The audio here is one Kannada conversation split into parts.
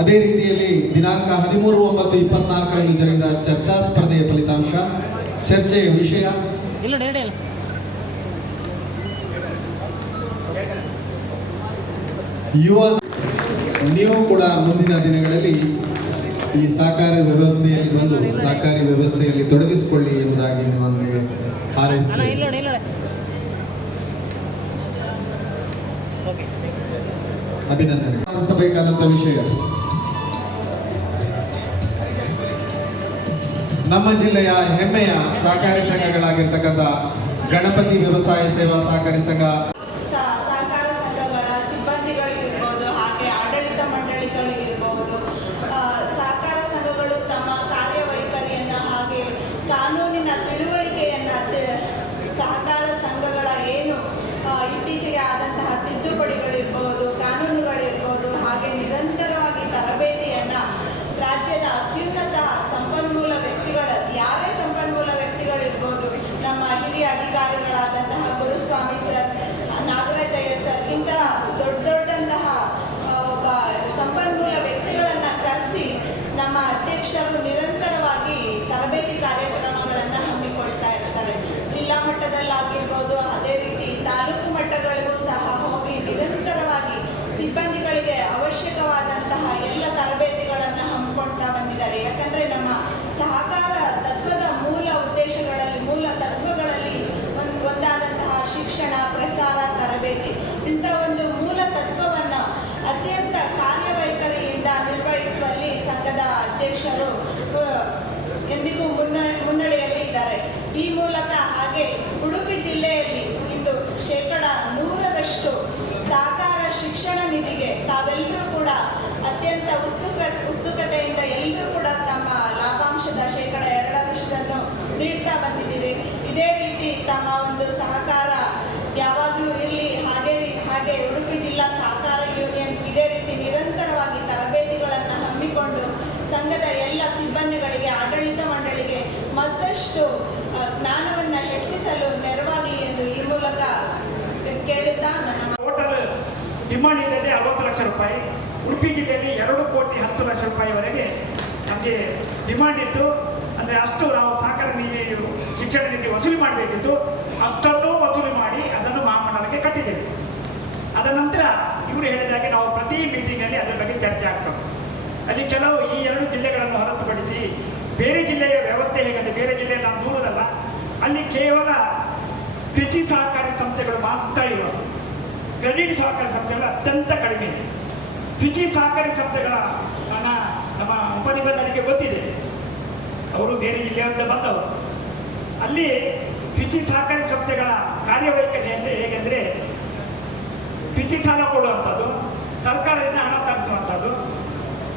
ಅದೇ ರೀತಿಯಲ್ಲಿ ದಿನಾಂಕ ಹದಿಮೂರು ಒಂಬತ್ತು ಇಪ್ಪತ್ನಾಲ್ಕರಂದು ಜರುಗಿದ ಚರ್ಚಾ ಸ್ಪರ್ಧೆಯ ಫಲಿತಾಂಶ ಚರ್ಚೆಯ ವಿಷಯ. ಯುವ ನೀವು ಕೂಡ ಮುಂದಿನ ದಿನಗಳಲ್ಲಿ ಈ ಸಹಕಾರಿ ವ್ಯವಸ್ಥೆಯಲ್ಲಿ ಬಂದು ಸಹಕಾರಿ ವ್ಯವಸ್ಥೆಯಲ್ಲಿ ತೊಡಗಿಸಿಕೊಳ್ಳಿ ಎಂಬುದಾಗಿ ನಿಮ್ಮನ್ನು ಹಾರೈಸ್ತೇನೆ ಅಭಿನಂದನೆ. ವಿಷಯ. ನಮ್ಮ ಜಿಲ್ಲೆಯ ಹೆಮ್ಮೆಯ ಸಹಕಾರಿ ಸಂಘಗಳಾಗಿರ್ತಕ್ಕಂಥ ಗಣಪತಿ ವ್ಯವಸಾಯ ಸೇವಾ ಸಹಕಾರಿ ಸಂಘ ಹಿರಿಯ ಅಧಿಕಾರಿಗಳಾದಂತಹ ಗುರುಸ್ವಾಮಿ ಸರ್ ನಾಗರಾಜಯ್ಯ ಸರ್ ಇಂಥ ದೊಡ್ಡ ದೊಡ್ಡಂತಹ ಆ, ಒಬ್ಬ ಸಂಪನ್ಮೂಲ ವ್ಯಕ್ತಿಗಳನ್ನು ಕರೆಸಿ ನಮ್ಮ ಅಧ್ಯಕ್ಷರು ನಿರಂತರವಾಗಿ ತರಬೇತಿ ಕಾರ್ಯಕ್ರಮಗಳನ್ನು ಹಮ್ಮಿಕೊಳ್ತಾ ಇರ್ತಾರೆ ಜಿಲ್ಲಾ ಮಟ್ಟದಲ್ಲಾಗಿರ್ಬೋದು ಅದೇ ರೀತಿ ತಾಲೂಕು ಮಟ್ಟಗಳಿಗೂ ಸಹ ಹೋಗಿ ನಿರಂತರವಾಗಿ ಸಿಬ್ಬಂದಿಗಳಿಗೆ ಅವಶ್ಯಕವಾದಂತಹ ಎಲ್ಲ ತರಬೇತಿಗಳನ್ನು ಹಮ್ಮಿಕೊಳ್ತಾ ಬಂದಿದ್ದಾರೆ ಯಾಕಂದರೆ ನಮ್ಮ ಸಹಕಾರ ತತ್ವದ ಮೂಲ ಉದ್ದೇಶಗಳಲ್ಲಿ ಮೂಲ ತತ್ವಗಳಲ್ಲಿ ಒಂದು ಒಂದಾದಂತಹ ಶಿಕ್ಷಣ ಪ್ರಚಾರ ತರಬೇತಿ ಇಂಥ ಒಂದು ಮೂಲ ತತ್ವವನ್ನು ಅತ್ಯಂತ ಕಾರ್ಯವೈಖರಿಯಿಂದ ನಿರ್ವಹಿಸುವಲ್ಲಿ ಸಂಘದ ಅಧ್ಯಕ್ಷರು ಆ, ಎಂದಿಗೂ ಮುನ್ನ, ಮುನ್ನಡೆಯಲ್ಲಿ ಇದ್ದಾರೆ. ಈ ಮೂಲಕ ಹಾಗೆ ಉಡುಪಿ ಜಿಲ್ಲೆಯಲ್ಲಿ ಇಂದು ಶೇಕಡ ನೂರರಷ್ಟು ಸಹಕಾರ ಶಿಕ್ಷಣ ನಿಧಿಗೆ ತಾವೆಲ್ಲರೂ ಕೂಡ ಅತ್ಯಂತ ಉತ್ಸುಕ, ಉತ್ಸುಕತೆಯಿಂದ ಎಲ್ಲರೂ ಕೂಡ ತಮ್ಮ ಲಾಭಾಂಶದ ಶೇಕಡ ಎರಡರಷ್ಟನ್ನು ನೀಡ್ತಾ ಬಂದಿದ್ದೀರಿ. ಇದೇ ರೀತಿ ತಮ್ಮ ಒಂದು ಸಹಕಾರ ಯಾವಾಗಲೂ ಇರಲಿ ಹಾಗೆ ರೀ- ಹಾಗೆ ಉಡುಪಿ ಜಿಲ್ಲಾ ಸಹಕಾರ ಯೂನಿಯನ್ ಇದೇ ರೀತಿ ನಿರಂತರವಾಗಿ ತರಬೇತಿಗಳನ್ನು ಹಮ್ಮಿಕೊಂಡು ಸಂಘದ ಎಲ್ಲ ಸಿಬ್ಬಂದಿಗಳಿಗೆ ಆಡಳಿತ ಮಂಡಳಿಗೆ ಮತ್ತಷ್ಟು ಆ, ಜ್ಞಾನವನ್ನು ಹೆಚ್ಚಿಸಲು ನೆರವಾಗಲಿ ಎಂದು ಈ ಮೂಲಕ ಕೇಳುತ್ತಾ ನನ್ನ ಟೋಟಲ್ ಡಿಮಾಂಡ್ ಜಿಲ್ಲೆಯಲ್ಲಿ ಅರವತ್ತು ಲಕ್ಷ ರೂಪಾಯಿ, ಉಡುಪಿ ಜಿಲ್ಲೆಯಲ್ಲಿ ಎರಡು ಕೋಟಿ ಹತ್ತು ಲಕ್ಷ ರೂಪಾಯಿವರೆಗೆ ನಮಗೆ ಡಿಮಾಂಡ್ ಇತ್ತು. ಅಂದರೆ ಅಷ್ಟು ನಾವು ಸಹಕಾರ ನೀವು ಶಿಕ್ಷಣ ನೀತಿ ವಸೂಲಿ ಮಾಡಬೇಕಿತ್ತು. ಅಷ್ಟನ್ನು ವಸೂಲಿ ಮಾಡಿ ಅದನ್ನು ಮಹಾಮಂಡಲಕ್ಕೆ ಕಟ್ಟಿದ್ದೇವೆ. ಅದ ನಂತರ ಇವರು ಹೇಳಿದಾಗೆ ನಾವು ಪ್ರತಿ ಮೀಟಿಂಗಲ್ಲಿ ಅದರ ಬಗ್ಗೆ ಚರ್ಚೆ ಆಗ್ತವೆ ಅಲ್ಲಿ ಕೆಲವು ಈ ಎರಡು ಜಿಲ್ಲೆಗಳನ್ನು ಹೊರತುಪಡಿಸಿ ಬೇರೆ ಜಿಲ್ಲೆಯ ವ್ಯವಸ್ಥೆ ಹೇಗಂದ್ರೆ ಬೇರೆ ಜಿಲ್ಲೆ ನಾವು ದೂರದಲ್ಲ, ಅಲ್ಲಿ ಕೇವಲ ಕೃಷಿ ಸಹಕಾರಿ ಸಂಸ್ಥೆಗಳು ಮಾತ್ರ ಇರೋದು. ಕ್ರೆಡಿಟ್ ಸಹಕಾರಿ ಸಂಸ್ಥೆಗಳು ಅತ್ಯಂತ ಕಡಿಮೆ. ಇದೆ ಕೃಷಿ ಸಹಕಾರಿ ಸಂಸ್ಥೆಗಳ ನನ್ನ, ನಮ್ಮ ಉಪನಿಬಂಧನಿಗೆ ಗೊತ್ತಿದೆ. ಅವರು ಬೇರೆ ಜಿಲ್ಲೆಯಿಂದ ಬಂದವರು. ಅಲ್ಲಿ ಕೃಷಿ ಸಹಕಾರಿ ಸಂಸ್ಥೆಗಳ ಕಾರ್ಯವೈಖರಿಯಲ್ಲಿ ಹೇಗೆಂದರೆ, ಕೃಷಿ ಸಾಲ ಕೊಡುವಂಥದ್ದು, ಸರ್ಕಾರದಿಂದ ಹಣ ತರಿಸುವಂಥದ್ದು,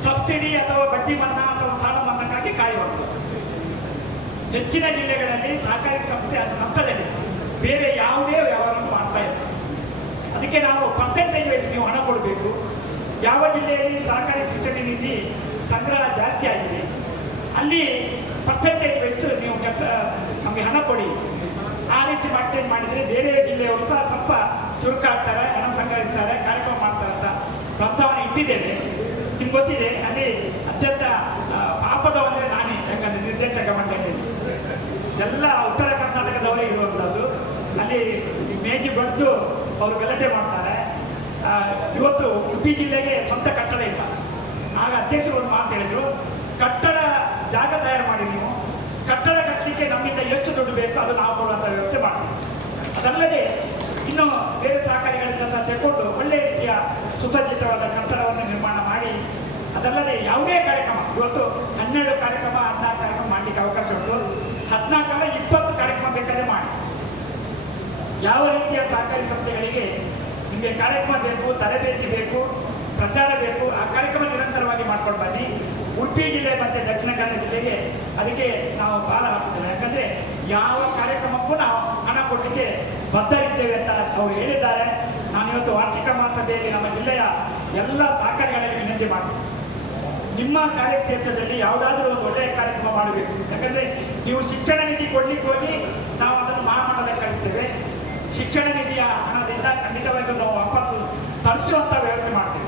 ಸಬ್ಸಿಡಿ ಅಥವಾ ಬಡ್ಡಿ ಮನ್ನಾ ಅಥವಾ ಸಾಲ ಮನ್ನಾಕ್ಕಾಗಿ ಕಾಯುವಂಥದ್ದು. ಹೆಚ್ಚಿನ ಜಿಲ್ಲೆಗಳಲ್ಲಿ ಸಹಕಾರಿ ಸಂಸ್ಥೆ ಅದು ನಷ್ಟದಲ್ಲಿ ಬೇರೆ ಯಾವುದೇ ವ್ಯವಹಾರ ಮಾಡ್ತಾ ಇಲ್ಲ. ಅದಕ್ಕೆ ನಾವು ಪರ್ಸೆಂಟೇಜ್ ವೈಸ್ ನೀವು ಹಣ ಕೊಡಬೇಕು. ಯಾವ ಜಿಲ್ಲೆಯಲ್ಲಿ ಸರ್ಕಾರಿ ಶಿಕ್ಷಣ ನಿಧಿ ಸಂಗ್ರಹ ಜಾಸ್ತಿ ಆಗಿದೆ, ಅಲ್ಲಿ ಪರ್ಸೆಂಟೇಜ್ ವೈಸ್ ನೀವು ಕೆಲಸ ನಮಗೆ ಹಣ ಕೊಡಿ. ಆ ರೀತಿ ಮಾಡ್ತೇನೆ ಮಾಡಿದರೆ ಬೇರೆ ಜಿಲ್ಲೆಯವರು ಸಹ ಸ್ವಲ್ಪ ಚುರುಕಾಗ್ತಾರೆ, ಹಣ ಸಂಗ್ರಹಿಸ್ತಾರೆ, ಕಾರ್ಯಕ್ರಮ ಮಾಡ್ತಾರೆ ಅಂತ ಪ್ರಸ್ತಾವನೆ ಇಟ್ಟಿದ್ದೇನೆ. ನಿಮ್ಗೆ ಗೊತ್ತಿದೆ, ಅಲ್ಲಿ ಅತ್ಯಂತ ಪಾಪದ ಅಂದರೆ ನಾನೇ ಯಾಕಂದ್ರೆ ನಿರ್ದೇಶಕ ಮಂಡಳಿ ಎಲ್ಲ ಉತ್ತರ ಕರ್ನಾಟಕದವರೇ ಇರುವಂಥದ್ದು ಅಲ್ಲಿ ಮೇಜಿ ಬಡ್ದು ಅವರು ಗಲಾಟೆ ಮಾಡ್ತಾರೆ. ಇವತ್ತು ಉಡುಪಿ ಜಿಲ್ಲೆಗೆ ಸ್ವಂತ ಕಟ್ಟಡ ಇಲ್ಲ. ಆಗ ಅಧ್ಯಕ್ಷರು ಒಂದು ಮಾತು ಹೇಳಿದ್ರು, ಕಟ್ಟಡ ಜಾಗ ತಯಾರು ಮಾಡಿ ನೀವು. ಕಟ್ಟಡ ಕಟ್ಟಲಿಕ್ಕೆ ನಮ್ಮಿಂದ ಎಷ್ಟು ದುಡ್ಡು ಬೇಕು ಅದು ನಾವು ಕೊಡುವಂಥ ವ್ಯವಸ್ಥೆ ಮಾಡ್ತೀವಿ. ಅದಲ್ಲದೆ ಇನ್ನು ಬೇರೆ ಸಹಕಾರಿಗಳಿಂದ ಸಹ ತೆಗೆದುಕೊಂಡು ಒಳ್ಳೆಯ ರೀತಿಯ ಸುಸಜ್ಜಿತವಾದ ಕಟ್ಟಡವನ್ನು ನಿರ್ಮಾಣ ಮಾಡಿ, ಅದಲ್ಲದೆ ಯಾವುದೇ ಕಾರ್ಯಕ್ರಮ, ಇವತ್ತು ಹನ್ನೆರಡು ಕಾರ್ಯಕ್ರಮ ಹದಿನಾಲ್ಕು ಕಾರ್ಯಕ್ರಮ ಮಾಡಲಿಕ್ಕೆ ಅವಕಾಶ ಉಂಟು. ಹದಿನಾಲ್ಕಲ್ಲ ಇಪ್ಪತ್ತು ಕಾರ್ಯಕ್ರಮ ಬೇಕಾದ್ರೆ ಮಾಡಿ. ಯಾವ ರೀತಿಯ ಸಹಕಾರಿ ಸಂಸ್ಥೆಗಳಿಗೆ ನಿಮಗೆ ಕಾರ್ಯಕ್ರಮ ಬೇಕು, ತರಬೇತಿ ಬೇಕು, ಪ್ರಚಾರ ಬೇಕು, ಆ ಕಾರ್ಯಕ್ರಮ ನಿರಂತರವಾಗಿ ಮಾಡ್ಕೊಂಡು ಬನ್ನಿ. ಉಡುಪಿ ಜಿಲ್ಲೆ ಮತ್ತು ದಕ್ಷಿಣ ಕನ್ನಡ ಜಿಲ್ಲೆಗೆ ಅದಕ್ಕೆ ನಾವು ಭಾರ ಹಾಕ್ತೇವೆ ಯಾಕಂದರೆ ಯಾವ ಕಾರ್ಯಕ್ರಮಕ್ಕೂ ನಾವು ಹಣ ಕೊಡಲಿಕ್ಕೆ ಬದ್ಧರಿದ್ದೇವೆ ಅಂತ ಅವರು ಹೇಳಿದ್ದಾರೆ. ನಾನು ಇವತ್ತು ವಾರ್ಷಿಕ ಮಹಾಸಭೆಯಲ್ಲಿ ನಮ್ಮ ಜಿಲ್ಲೆಯ ಎಲ್ಲ ಸಹಕಾರಿಗಳಲ್ಲಿ ವಿನಂತಿ ಮಾಡ್ತೀನಿ. ನಿಮ್ಮ ಕಾರ್ಯಕ್ಷೇತ್ರದಲ್ಲಿ ಯಾವುದಾದ್ರೂ ಒಂದು ಒಳ್ಳೆಯ ಕಾರ್ಯಕ್ರಮ ಮಾಡಬೇಕು. ಯಾಕಂದರೆ ನೀವು ಶಿಕ್ಷಣ ನಿಧಿ ಕೊಡಲಿಕ್ಕೆ ಹೋಗಿ ನಾವು ಅದನ್ನು ಮಹಾಮಂಡಲಕ್ಕೆ ಕಳಿಸ್ತೇವೆ ಶಿಕ್ಷಣ ನಿಧಿಯ ಹಣದಿಂದ ಖಂಡಿತವಾಗಿಯೂ ನಾವು ವಾಪಸ್ಸು ತರಿಸುವಂಥ ವ್ಯವಸ್ಥೆ ಮಾಡ್ತೀವಿ.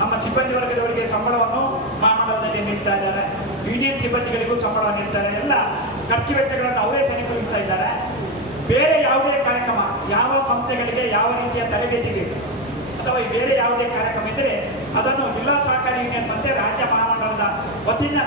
ನಮ್ಮ ಸಿಬ್ಬಂದಿ ವರ್ಗದವರಿಗೆ ಸಂಬಳವನ್ನು ಮಹಾಮಂಡಲದಲ್ಲಿ ನೀಡ್ತಾ ಇದ್ದಾರೆ. ಯೂನಿಯನ್ ಸಿಬ್ಬಂದಿಗಳಿಗೂ ಸಂಬಳ ನೀಡ್ತಾರೆ. ಎಲ್ಲ ಖರ್ಚು ವೆಚ್ಚಗಳನ್ನು ಅವರೇ ತನಿಖೆ ಇದ್ದಾರೆ. ಬೇರೆ ಯಾವುದೇ ಕಾರ್ಯಕ್ರಮ, ಯಾವ ಸಂಸ್ಥೆಗಳಿಗೆ ಯಾವ ರೀತಿಯ ತರಬೇತಿ ಬೇಕು ಅಥವಾ ಬೇರೆ ಯಾವುದೇ ಕಾರ್ಯಕ್ರಮ ಇದ್ದರೆ ಅದನ್ನು ಜಿಲ್ಲಾ ಸಹಕಾರಿ ಯೂನಿಯನ್ ಮತ್ತೆ ರಾಜ್ಯ ಮಹಾಮಂಡಲದ ವತಿಯಿಂದ